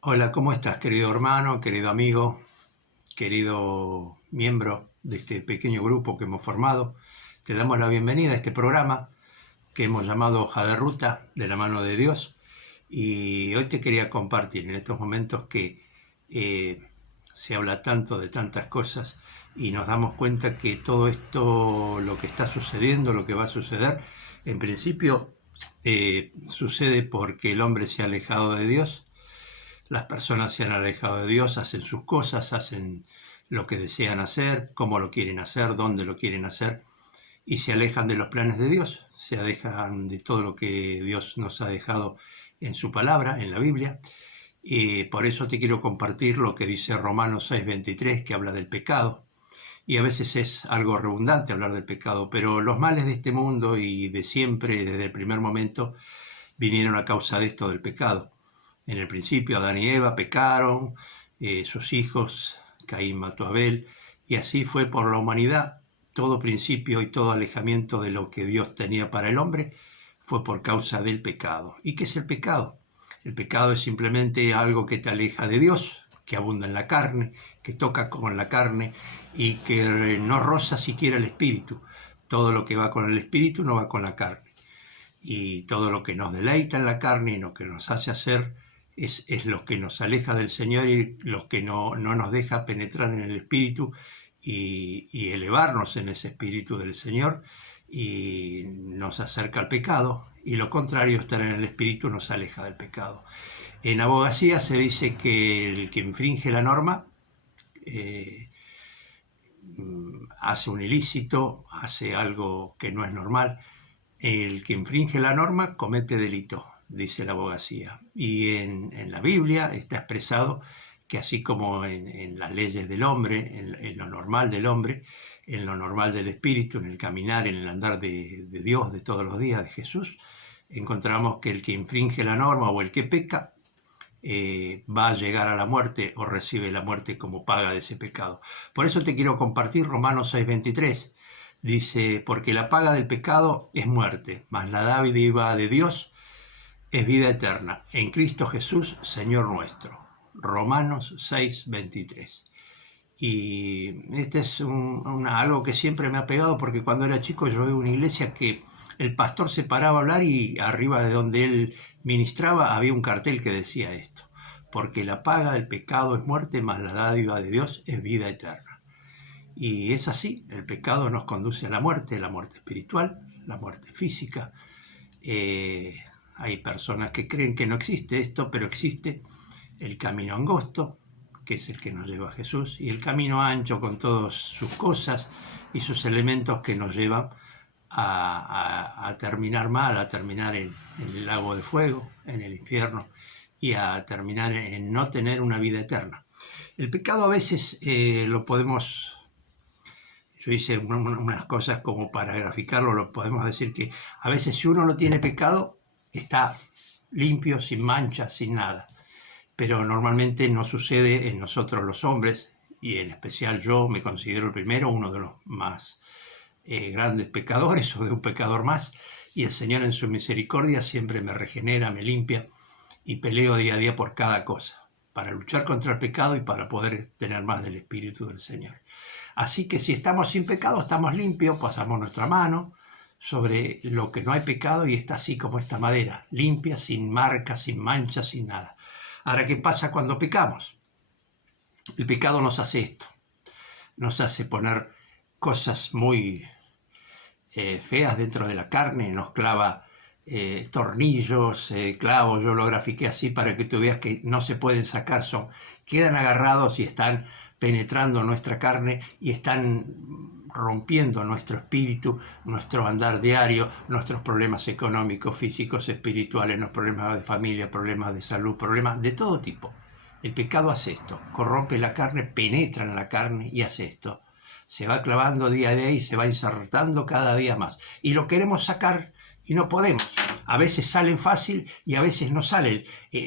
Hola, ¿cómo estás, querido hermano, querido amigo, querido miembro de este pequeño grupo que hemos formado? Te damos la bienvenida a este programa que hemos llamado Hoja de Ruta de la mano de Dios. Y hoy te quería compartir en estos momentos que eh, se habla tanto de tantas cosas y nos damos cuenta que todo esto, lo que está sucediendo, lo que va a suceder, en principio sucede porque el hombre se ha alejado de Dios. Las personas se han alejado de Dios, hacen sus cosas, hacen lo que desean hacer, cómo lo quieren hacer, dónde lo quieren hacer, y se alejan de los planes de Dios, se alejan de todo lo que Dios nos ha dejado en su palabra, en la Biblia. Y por eso te quiero compartir lo que dice Romanos 6:23, que habla del pecado. Y a veces es algo redundante hablar del pecado, pero los males de este mundo y de siempre, desde el primer momento, vinieron a causa de esto del pecado. En el principio Adán y Eva pecaron, sus hijos, Caín mató a Abel, y así fue por la humanidad. Todo principio y todo alejamiento de lo que Dios tenía para el hombre fue por causa del pecado. ¿Y qué es el pecado? El pecado es simplemente algo que te aleja de Dios, que abunda en la carne, que toca con la carne y que no roza siquiera el espíritu. Todo lo que va con el espíritu no va con la carne. Y todo lo que nos deleita en la carne y lo que nos hace hacer es lo que nos aleja del Señor y lo que no nos deja penetrar en el espíritu y elevarnos en ese espíritu del Señor, y nos acerca al pecado, y lo contrario, estar en el espíritu, nos aleja del pecado. En abogacía se dice que el que infringe la norma eh, hace un ilícito, hace algo que no es normal. El que infringe la norma comete delito, dice la abogacía. Y en la Biblia está expresado que así como en las leyes del hombre, en lo normal del hombre, en lo normal del espíritu, en el caminar, en el andar de Dios de todos los días, de Jesús, encontramos que el que infringe la norma o el que peca va a llegar a la muerte o recibe la muerte como paga de ese pecado. Por eso te quiero compartir Romanos 6:23. Dice, porque la paga del pecado es muerte, mas la dádiva de Dios es vida eterna, en Cristo Jesús, Señor nuestro. Romanos 6:23. Y este es algo que siempre me ha pegado, porque cuando era chico yo iba a una iglesia que el pastor se paraba a hablar y arriba de donde él ministraba había un cartel que decía esto, porque la paga del pecado es muerte, mas la dádiva de Dios es vida eterna. Y es así, el pecado nos conduce a la muerte espiritual, la muerte física. Eh, Hay personas que creen que no existe esto, pero existe el camino angosto, que es el que nos lleva a Jesús, y el camino ancho con todas sus cosas y sus elementos que nos llevan a terminar mal, a terminar en el lago de fuego, en el infierno, y a terminar en no tener una vida eterna. El pecado a veces lo podemos, yo hice unas cosas como para graficarlo, lo podemos decir que a veces si uno no tiene pecado, está limpio, sin mancha, sin nada. Pero normalmente no sucede en nosotros los hombres, y en especial yo me considero el primero, uno de los más grandes pecadores o de un pecador más, y el Señor en su misericordia siempre me regenera, me limpia, y peleo día a día por cada cosa, para luchar contra el pecado y para poder tener más del Espíritu del Señor. Así que si estamos sin pecado, estamos limpios, pasamos nuestra mano sobre lo que no hay pecado y está así como esta madera, limpia, sin marcas, sin manchas, sin nada. Ahora, ¿qué pasa cuando pecamos? El pecado nos hace esto, nos hace poner cosas muy feas dentro de la carne, nos clava tornillos, clavos. Yo lo grafiqué así para que tú veas que no se pueden sacar, quedan agarrados y están penetrando nuestra carne y están rompiendo nuestro espíritu, nuestro andar diario, nuestros problemas económicos, físicos, espirituales, los problemas de familia, problemas de salud, problemas de todo tipo. El pecado hace esto, corrompe la carne, penetra en la carne y hace esto. Se va clavando día a día y se va insertando cada día más. Y lo queremos sacar y no podemos. A veces salen fácil y a veces no salen.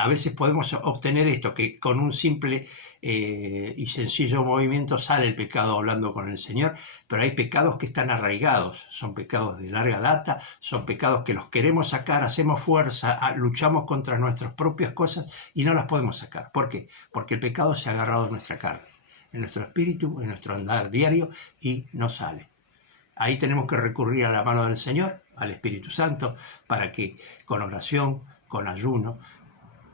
A veces podemos obtener esto, que con un simple y sencillo movimiento sale el pecado hablando con el Señor, pero hay pecados que están arraigados, son pecados de larga data, son pecados que los queremos sacar, hacemos fuerza, luchamos contra nuestras propias cosas y no las podemos sacar. ¿Por qué? Porque el pecado se ha agarrado en nuestra carne, en nuestro espíritu, en nuestro andar diario y no sale. Ahí tenemos que recurrir a la mano del Señor, al Espíritu Santo, para que con oración, con ayuno,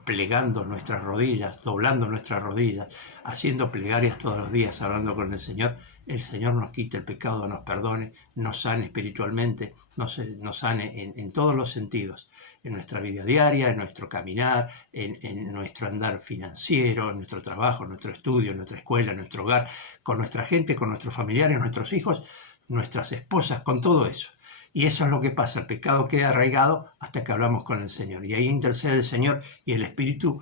plegando nuestras rodillas, doblando nuestras rodillas, haciendo plegarias todos los días, hablando con el Señor nos quite el pecado, nos perdone, nos sane espiritualmente, nos sane en todos los sentidos, en nuestra vida diaria, en nuestro caminar, en nuestro andar financiero, en nuestro trabajo, en nuestro estudio, en nuestra escuela, en nuestro hogar, con nuestra gente, con nuestros familiares, nuestros hijos, nuestras esposas, con todo eso. Y eso es lo que pasa, el pecado queda arraigado hasta que hablamos con el Señor. Y ahí intercede el Señor y el Espíritu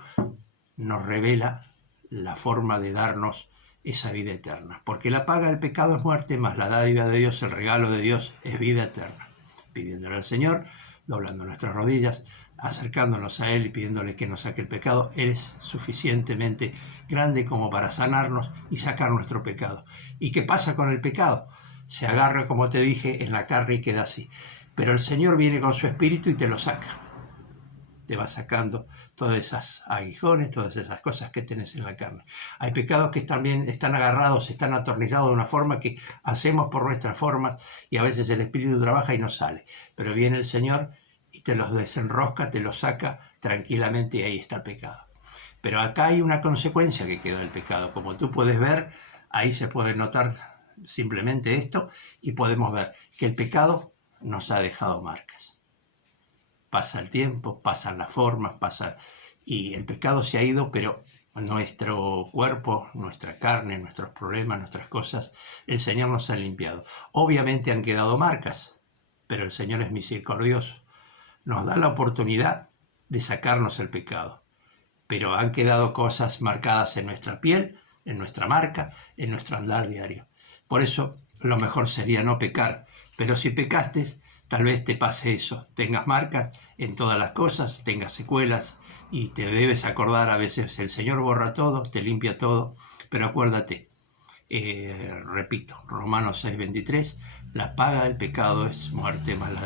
nos revela la forma de darnos esa vida eterna. Porque la paga del pecado es muerte, más la dádiva de Dios, el regalo de Dios es vida eterna. Pidiéndole al Señor, doblando nuestras rodillas, acercándonos a Él y pidiéndole que nos saque el pecado. Él es suficientemente grande como para sanarnos y sacar nuestro pecado. ¿Y qué pasa con el pecado? Se agarra, como te dije, en la carne y queda así. Pero el Señor viene con su espíritu y te lo saca. Te va sacando todas esas aguijones, todas esas cosas que tenés en la carne. Hay pecados que también están agarrados, están atornillados de una forma que hacemos por nuestras formas y a veces el espíritu trabaja y no sale. Pero viene el Señor y te los desenrosca, te los saca tranquilamente y ahí está el pecado. Pero acá hay una consecuencia que queda del pecado. Como tú puedes ver, ahí se puede notar simplemente esto y podemos ver que el pecado nos ha dejado marcas. Pasa el tiempo, pasan las formas, y el pecado se ha ido, pero nuestro cuerpo, nuestra carne, nuestros problemas, nuestras cosas, el Señor nos ha limpiado. Obviamente han quedado marcas, pero el Señor es misericordioso. Nos da la oportunidad de sacarnos el pecado, pero han quedado cosas marcadas en nuestra piel, en nuestra marca, en nuestro andar diario. Por eso lo mejor sería no pecar, pero si pecaste, tal vez te pase eso, tengas marcas en todas las cosas, tengas secuelas y te debes acordar, a veces el Señor borra todo, te limpia todo, pero acuérdate, repito, Romanos 6:23, la paga del pecado es muerte, más la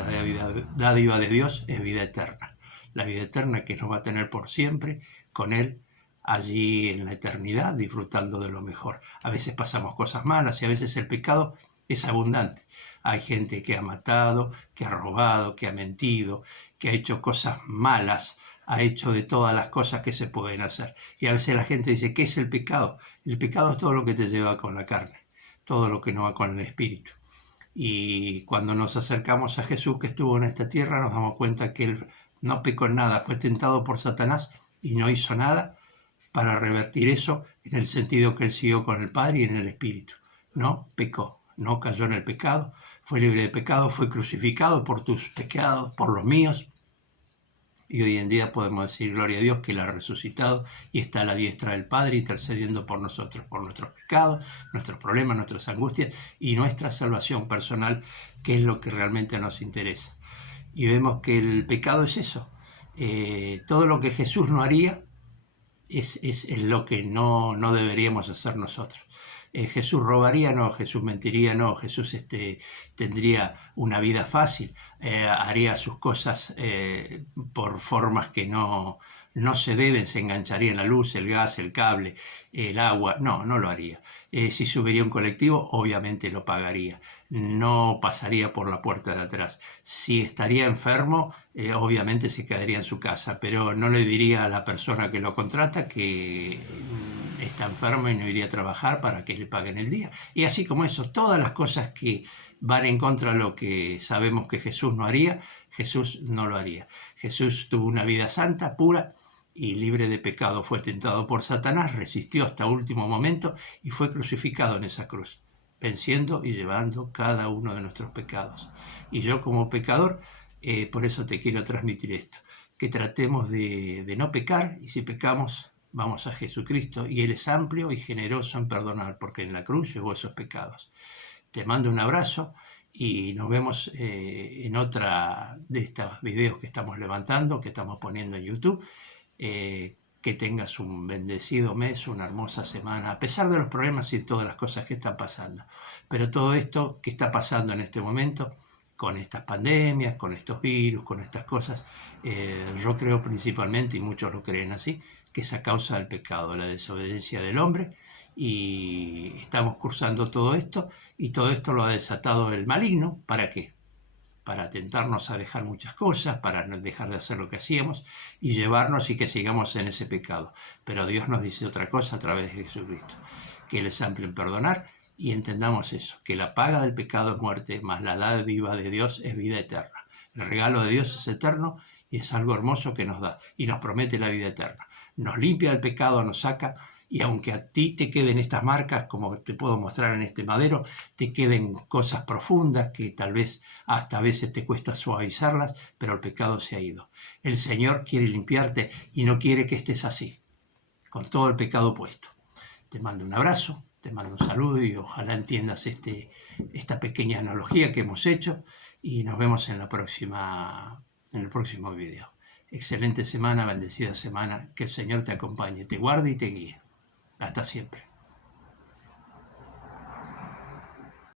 dádiva de Dios es vida eterna. La vida eterna que nos va a tener por siempre con Él allí en la eternidad, disfrutando de lo mejor. A veces pasamos cosas malas y a veces el pecado es abundante. Hay gente que ha matado, que ha robado, que ha mentido, que ha hecho cosas malas, ha hecho de todas las cosas que se pueden hacer. Y a veces la gente dice, ¿qué es el pecado? El pecado es todo lo que te lleva con la carne, todo lo que no va con el espíritu. Y cuando nos acercamos a Jesús que estuvo en esta tierra, nos damos cuenta que Él no pecó en nada, fue tentado por Satanás y no hizo nada para revertir eso en el sentido que Él siguió con el Padre y en el Espíritu. No pecó, no cayó en el pecado, fue libre de pecado, fue crucificado por tus pecados, por los míos. Y hoy en día podemos decir, gloria a Dios, que Él ha resucitado y está a la diestra del Padre intercediendo por nosotros, por nuestros pecados, nuestros problemas, nuestras angustias y nuestra salvación personal, que es lo que realmente nos interesa. Y vemos que el pecado es eso. Todo lo que Jesús no haría es lo que no deberíamos hacer nosotros. Jesús robaría, no, Jesús mentiría, no, Jesús tendría una vida fácil, haría sus cosas por formas que no se deben, se engancharía en la luz, el gas, el cable, el agua, no lo haría. Si subiría un colectivo, obviamente lo pagaría, no pasaría por la puerta de atrás. Si estaría enfermo, obviamente se quedaría en su casa, pero no le diría a la persona que lo contrata que está enfermo y no iría a trabajar para que le paguen el día. Y así como eso, todas las cosas que van en contra de lo que sabemos que Jesús no haría, Jesús no lo haría. Jesús tuvo una vida santa, pura y libre de pecado. Fue tentado por Satanás, resistió hasta último momento y fue crucificado en esa cruz, venciendo y llevando cada uno de nuestros pecados. Y yo como pecador, por eso te quiero transmitir esto, que tratemos de no pecar, y si pecamos, vamos a Jesucristo y Él es amplio y generoso en perdonar, porque en la cruz llevó esos pecados. Te mando un abrazo y nos vemos en otra de estos videos que estamos levantando, que estamos poniendo en YouTube. Que tengas un bendecido mes, una hermosa semana, a pesar de los problemas y todas las cosas que están pasando. Pero todo esto que está pasando en este momento, con estas pandemias, con estos virus, con estas cosas, yo creo principalmente, y muchos lo creen así, que es a causa del pecado, la desobediencia del hombre, y estamos cursando todo esto, y todo esto lo ha desatado el maligno. ¿Para qué? Para tentarnos a dejar muchas cosas, para no dejar de hacer lo que hacíamos y llevarnos y que sigamos en ese pecado. Pero Dios nos dice otra cosa a través de Jesucristo, que Él es amplio en perdonar, y entendamos eso, que la paga del pecado es muerte, más la dádiva de Dios es vida eterna. El regalo de Dios es eterno y es algo hermoso que nos da y nos promete la vida eterna. Nos limpia del pecado, nos saca, y aunque a ti te queden estas marcas, como te puedo mostrar en este madero, te queden cosas profundas que tal vez hasta a veces te cuesta suavizarlas, pero el pecado se ha ido. El Señor quiere limpiarte y no quiere que estés así, con todo el pecado puesto. Te mando un abrazo, te mando un saludo y ojalá entiendas esta pequeña analogía que hemos hecho, y nos vemos en el próximo video. Excelente semana, bendecida semana, que el Señor te acompañe, te guarde y te guíe. Hasta siempre.